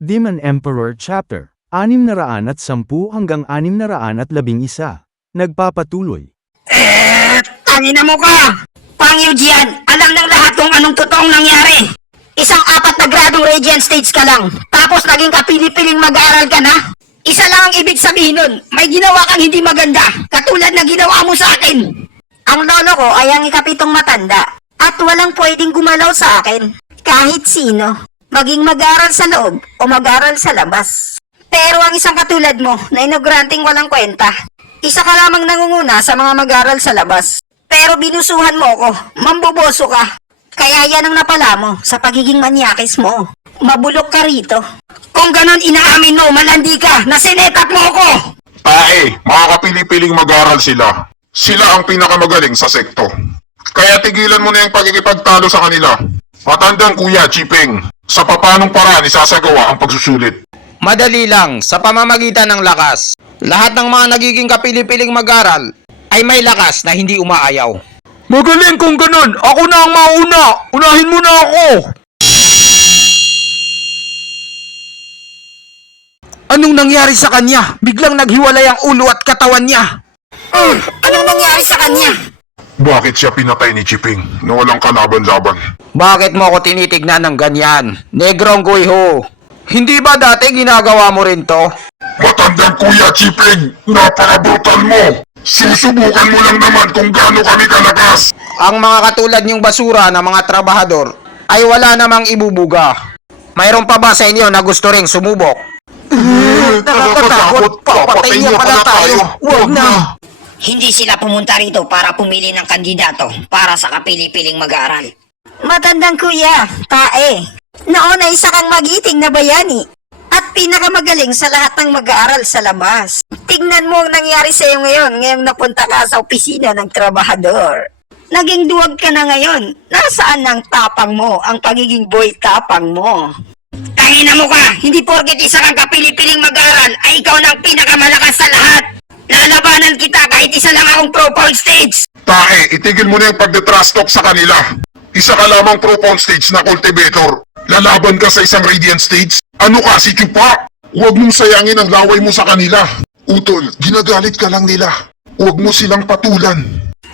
Demon Emperor Chapter 610 hanggang 611. Nagpapatuloy. Tangina mo ka! Pangyo diyan, alam ng lahat kung anong totoong nangyari. Isang 4 na gradong Radiant Stage ka lang, tapos naging kapili-piling mag-aaral ka na. Isa lang ang ibig sabihin nun, may ginawa kang hindi maganda, katulad na ginawa mo sa akin. Ang lolo ko ay ang ikapitong matanda, at walang pwedeng gumalaw sa akin, kahit sino. Maging mag-aaral sa loob o mag-aaral sa labas. Pero ang isang katulad mo na inogranting walang kwenta, isa ka lamang nangunguna sa mga mag-aaral sa labas. Pero binusuhan mo ko, mamboboso ka. Kaya yan ang napala mo sa pagiging manyakis mo. Mabulok ka rito. Kung ganon inaamin mo, malandi ka na sinetap mo ko. Tae, mga kapili-piling mag-aral sila. Sila ang pinakamagaling sa sekto. Kaya tigilan mo na yung pagkikipagtalo sa kanila. Matandang Kuya Chipeng, sa papanong paraan isasagawa ang pagsusulit. Madali lang, sa pamamagitan ng lakas. Lahat ng mga nagiging kapili-piling mag-aral ay may lakas na hindi umaayaw. Magaling kung ganun! Ako na ang mauna! Unahin mo na ako! Anong nangyari sa kanya? Biglang naghiwalay ang ulo at katawan niya. Anong nangyari sa kanya? Bakit siya pinatay ni Chipeng na walang kalaban-laban? Bakit mo ako tinitignan ng ganyan? Negrong Guiho, hindi ba dati ginagawa mo rin to? Matandang Kuya Chipeng, napaka-brutal mo! Susubukan mo lang naman kung gaano kami kalakas! Ang mga katulad niyong basura na mga trabahador ay wala namang ibubuga. Mayroon pa ba sa inyo na gusto ring sumubok? Nakakatakot! Papatay niya pala tayo! Huwag na! Hindi sila pumunta rito para pumili ng kandidato para sa kapili-piling mag-aaral. Matandang kuya, tae. Noon ay isa kang magiting na bayani at pinakamagaling sa lahat ng mag-aaral sa labas. Tingnan mo ang nangyari sa iyo ngayon ngayong napunta ka sa opisina ng trabahador. Naging duwag ka na ngayon. Nasaan ang tapang mo, ang pagiging boy tapang mo? Tangina mo ka! Hindi porket isa kang kapili-piling mag-aaral ay ikaw na ang pinakamalakas sa lahat! Lalabanan kita kahit isa lang akong pro pawn stage! Tae, itigil mo na yung pagdetrash talk sa kanila. Isa ka lamang pro pawn stage na cultivator. Lalaban ka sa isang Radiant Stage? Ano ka, si Chupa? Huwag mong sayangin ang laway mo sa kanila. Utol, ginagalit ka lang nila. Huwag mo silang patulan.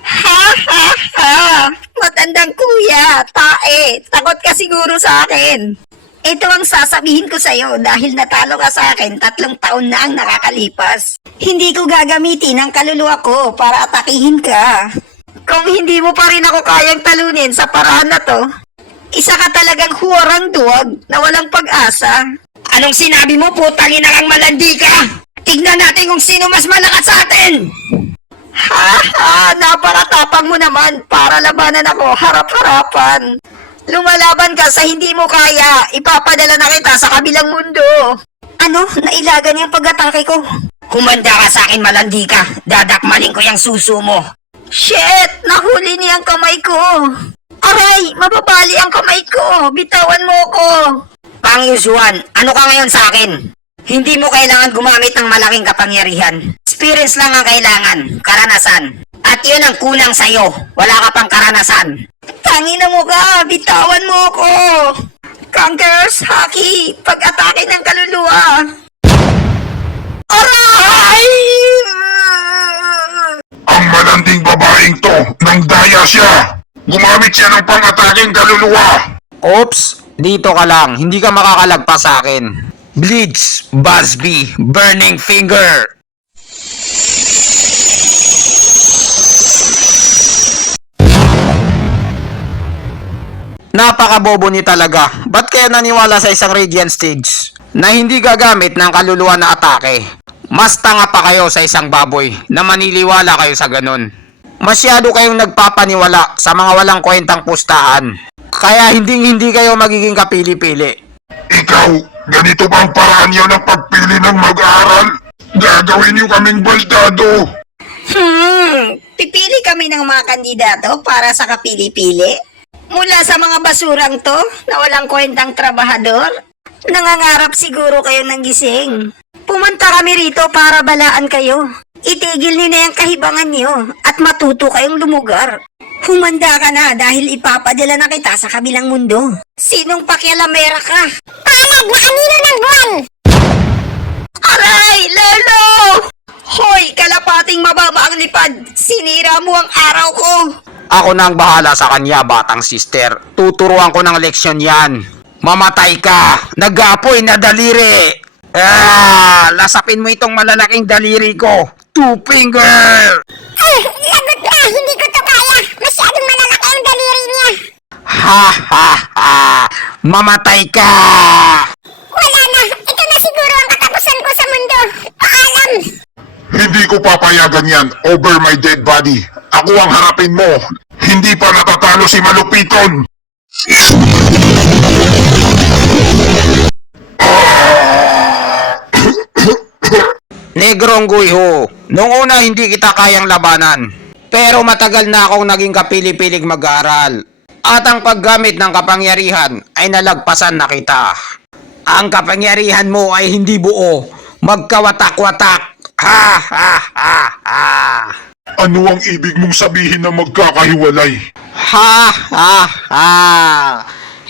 Ha ha ha! Matandang kuya, tae, takot ka siguro sa akin. Ito ang sasabihin ko sa'yo dahil natalo ka sa akin 3 taon na ang nakakalipas. Hindi ko gagamitin ang kaluluwa ko para atakihin ka. Kung hindi mo pa rin ako kayang talunin sa paraan na to, isa ka talagang huwarang duwag na walang pag-asa. Anong sinabi mo, putangin na kang malandi ka? Tignan natin kung sino mas malakas sa atin! Ha ha! Naparatapang mo naman para labanan ako harap-harapan. Lumalaban ka sa hindi mo kaya, ipapadala na kita sa kabilang mundo. Ano? Nailagan yung pag-atake ko. Humanda ka sa akin, malandi ka. Dadakmanin ko yung suso mo. Shit! Nahuli niya ang kamay ko. Aray! Mababali ang kamay ko. Bitawan mo ko. Pangyusuan, ano ka ngayon sa akin? Hindi mo kailangan gumamit ng malaking kapangyarihan. Experience lang ang kailangan, karanasan. At yun ang kulang sa'yo. Wala ka pang karanasan. Tangina mo ka! Bitawan mo ako! Conqueror's Haki! Pag-atake ng kaluluwa! Aray! Ang malanding babaeng to, nang daya siya. Gumamit siya ng pang-ataking kaluluwa. Oops, dito ka lang, hindi ka makakalagpas sa akin. Bleach, Busby, Burning Finger. Napakabobo ni talaga. Ba't kaya naniwala sa isang Radiant Stage na hindi gagamit ng kaluluwa na atake? Mas tanga pa kayo sa isang baboy na maniliwala kayo sa ganun. Masyado kayong nagpapaniwala sa mga walang kwentang pustahan. Kaya hindi kayo magiging kapili-pili. Ikaw, ganito ba ang paraan niyo ng pagpili ng mag-aaral? Gagawin niyo kaming baldado. Pipili kami ng mga kandidato para sa kapili-pili? Mula sa mga basurang to na walang kwentang trabahador? Nangangarap siguro kayo ng gising. Pumunta kami rito para balaan kayo. Itigil niyo na yung kahibangan niyo at matuto kayong lumugar. Humanda ka na dahil ipapadala na kita sa kabilang mundo. Sinong pakialamera ka? Palad na anino ng buhay lumipad. Sinira mo ang araw ko. Ako na ang bahala sa kanya, batang sister. Tuturuan ko ng leksyon yan. Mamatay ka! Nag-aapoy na daliri! Lasapin mo itong malalaking daliri ko! Two finger! Lagot na! Hindi ko to kaya! Masyadong malalaki ang daliri niya! Ha ha ha! Mamatay ka! Wala na! Ito na siguro ang katapusan ko sa mundo! Paalam! Hindi ko papayagan yan over my dead body. Ako ang harapin mo. Hindi pa natatalo si Malupiton. Negrong Guyho, noong una hindi kita kayang labanan. Pero matagal na akong naging kapili-pilig mag-aaral. At ang paggamit ng kapangyarihan ay nalagpasan na kita. Ang kapangyarihan mo ay hindi buo. Magkawatak-watak. Ha ha ha ha. Ano ang ibig mong sabihin na magkakahiwalay? Ha ha ha.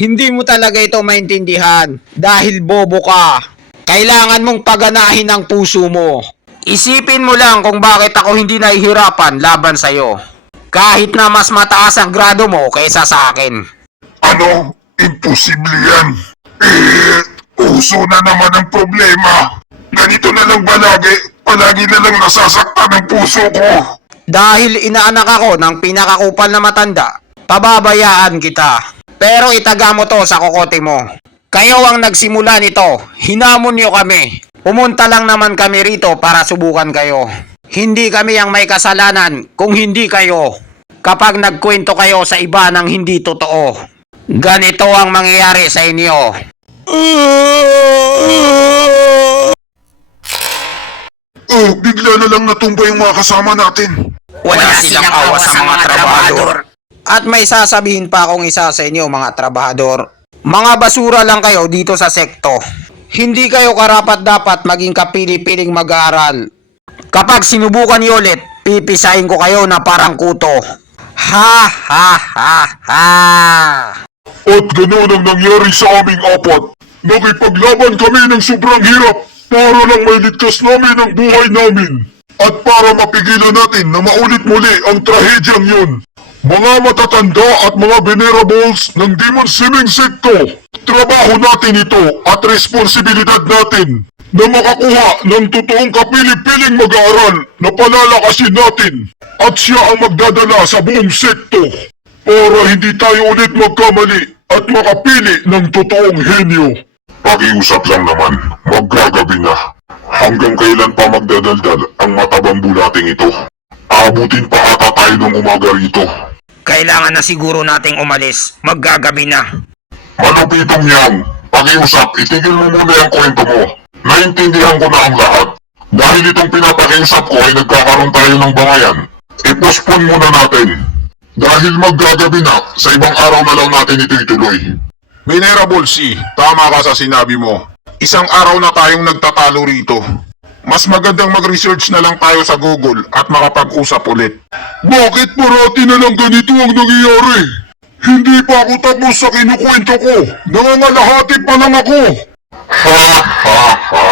Hindi mo talaga ito maintindihan dahil bobo ka. Kailangan mong paganahin ang puso mo. Isipin mo lang kung bakit ako hindi nahihirapan laban sa'yo. Kahit na mas mataas ang grado mo kaysa sa akin. Ano? Imposible yan. Puso na naman ang problema. Ganito na lang ba lagi? Palagi na lang nasasaktan ang puso ko. Dahil inaanak ako ng pinakakupal na matanda, pababayaan kita. Pero itaga mo to sa kokote mo. Kayo ang nagsimula nito. Hinamon niyo kami. Pumunta lang naman kami rito para subukan kayo. Hindi kami ang may kasalanan kung hindi kayo. Kapag nagkwento kayo sa iba ng hindi totoo. Ganito ang mangyayari sa inyo. Bigla na lang natumba yung mga kasama natin. Wala silang awa sa mga trabahador. At may sasabihin pa akong isa sa inyo mga trabahador. Mga basura lang kayo dito sa sekto. Hindi kayo karapat-dapat maging kapili-piling mag-aaral. Kapag sinubukan niyo ulit, pipisahin ko kayo na parang kuto. Ha ha ha ha. At ganoon ang nangyari sa aming apat. Nakipaglaban kami ng sobrang hirap para lang mailigtas namin ang buhay namin. At para mapigilan natin na maulit muli ang trahedyang yun. Mga matatanda at mga venerables ng Demon Siming Sekto, trabaho natin ito at responsibilidad natin na makakuha ng totoong kapiling-piling mag-aaral na palalakasin natin at siya ang magdadala sa buong sekto para hindi tayo ulit magkamali at makapili ng totoong henyo. Pag-iusap lang naman, maggagabi na. Hanggang kailan pa magdadaldal ang matabang bulating ito? Abutin pa ata tayo ng umaga rito. Kailangan na siguro nating umalis. Maggagabi na. Malupitong yan. Pag-iusap, itigil mo muna yung kwento mo. Naintindihan ko na ang lahat. Dahil itong pinapakiusap ko ay nagkakaroon tayo ng bangayan. I-postpone muna natin. Dahil maggagabi na, sa ibang araw na lang natin ito ituloy. Venerable C, tama ka sa sinabi mo. Isang araw na tayong nagtatalo rito. Mas magandang mag-research na lang tayo sa Google at makapag-usap ulit. Bakit parati na lang ganito ang nangyayari? Hindi pa ako tapos sa kinukwento ko. Nangangalahati pa lang ako. Ha ha ha!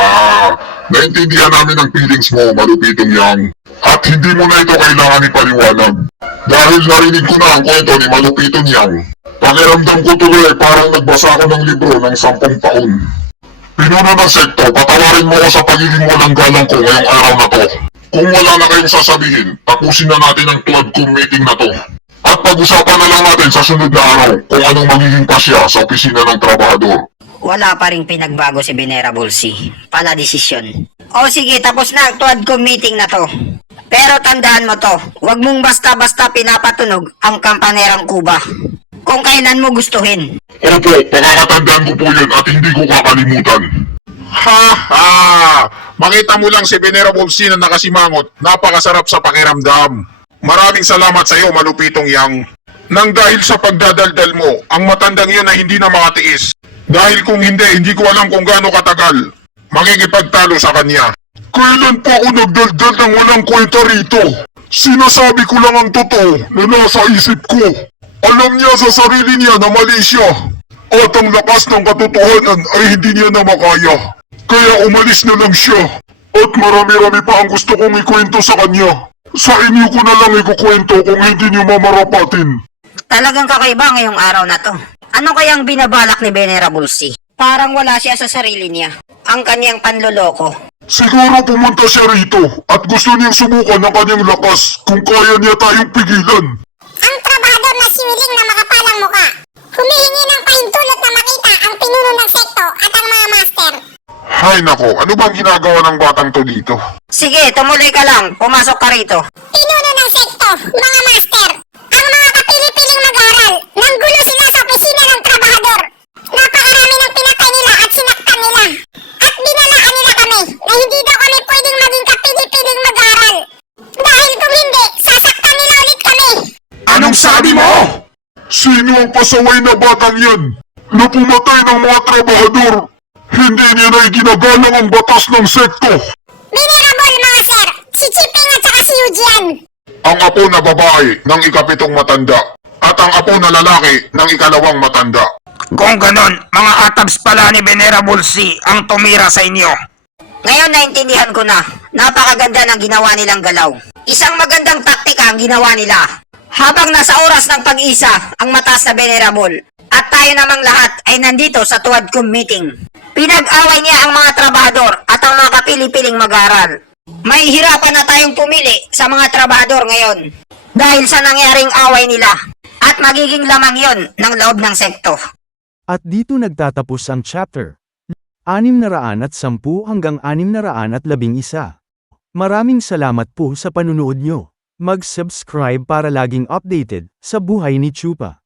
Naintindihan namin ang feelings mo, Malupitong Yang. At hindi mo na ito kailangan ipaliwanag. Dahil narinig ko na ang kwento ni Malupitong Yang. Pakiramdam ko tuloy ay parang nagbasa ako ng libro ng 10 taon. Pinuno ng sekto, patawarin mo ko sa pagiging walang galang ko ngayong araw na to. Kung wala na kayong sasabihin, tapusin na natin ang Tuadcom meeting na to. At pag-usapan na lang natin sa sunod na araw kung anong magiging pasya sa opisina ng trabahador. Wala pa ring pinagbago si Venerable C. Pala desisyon. O sige, tapos na ang Tuadcom meeting na to. Pero tandaan mo to, huwag mong basta-basta pinapatunog ang kampanerang Kuba. Kung kailan mo gustuhin. Opo, pakakatandaan ko po yun at hindi ko kakalimutan. Ha ha! Makita mo lang si Venerable C na nakasimangot, napakasarap sa pakiramdam. Maraming salamat sa iyo, Malupitong Yang. Nang dahil sa pagdadaldal mo, ang matandang yun ay hindi na makatiis. Dahil kung hindi ko alam kung gaano katagal, makikipagtalo sa kanya. Kailan pa ako nagdaldal ng walang kwenta rito? Sinasabi ko lang ang totoo na nasa isip ko. Alam niya sa sarili niya na mali siya. At ang lakas ng katotohanan ay hindi niya na makaya. Kaya umalis na lang siya. At marami-rami pa ang gusto kong ikwento sa kanya. Sa inyo ko na lang ikukwento kung hindi niyo mamarapatin. Talagang kakaiba ngayong araw na to. Ano kayang binabalak ni Venerable C? Parang wala siya sa sarili niya. Ang kanyang panloloko. Siguro pumunta siya rito at gusto niyang subukan ang kanyang lakas kung kaya niya tayong pigilan. Ang trabahador na si Wiling na makapalang muka. Humihingi ng pahintulot na makita ang pinuno ng sekto at ang mga master. Hay nako, ano bang ginagawa ng batang to dito? Sige, tumuloy ka lang. Pumasok ka rito. Pinuno ng sekto, mga master. Ang mga kapili-piling mag-aaral. Nanggulo sila sa opisina ng trabahador. Napakarami ng pinatay nila at sinaktan nila. At binalaan nila kami na hindi daw kami pwedeng maging kapili-piling mag-aaral. Dahil kung hindi, sasaktan nila ulit kami. Anong sabi mo? Sino ang pasaway na batang yan? Na pumatay ng mga trabahador? Hindi niya na iginagalang ang batas ng sekto. Venerable mga sir, si Chiping at saka si Yujian. Ang apo na babae ng ikapitong matanda at ang apo na lalaki ng ikalawang matanda. Kung ganon, mga atabs pala ni Venerable C ang tumira sa inyo. Ngayon naintindihan ko na. Napakaganda ng ginawa nilang galaw. Isang magandang taktika ang ginawa nila. Habang nasa oras ng pag-isa ang mataas na Venerable. At tayo namang lahat ay nandito sa Tuwadcom meeting. Pinag-away niya ang mga trabahador at ang mga kapili-piling mag-aaral. May hirapan na tayong pumili sa mga trabahador ngayon. Dahil sa nangyaring away nila. At magiging lamang yon ng loob ng sekto. At dito nagtatapos ang chapter 610 hanggang 611. Maraming salamat po sa panunood nyo. Mag-subscribe para laging updated sa buhay ni Chupa.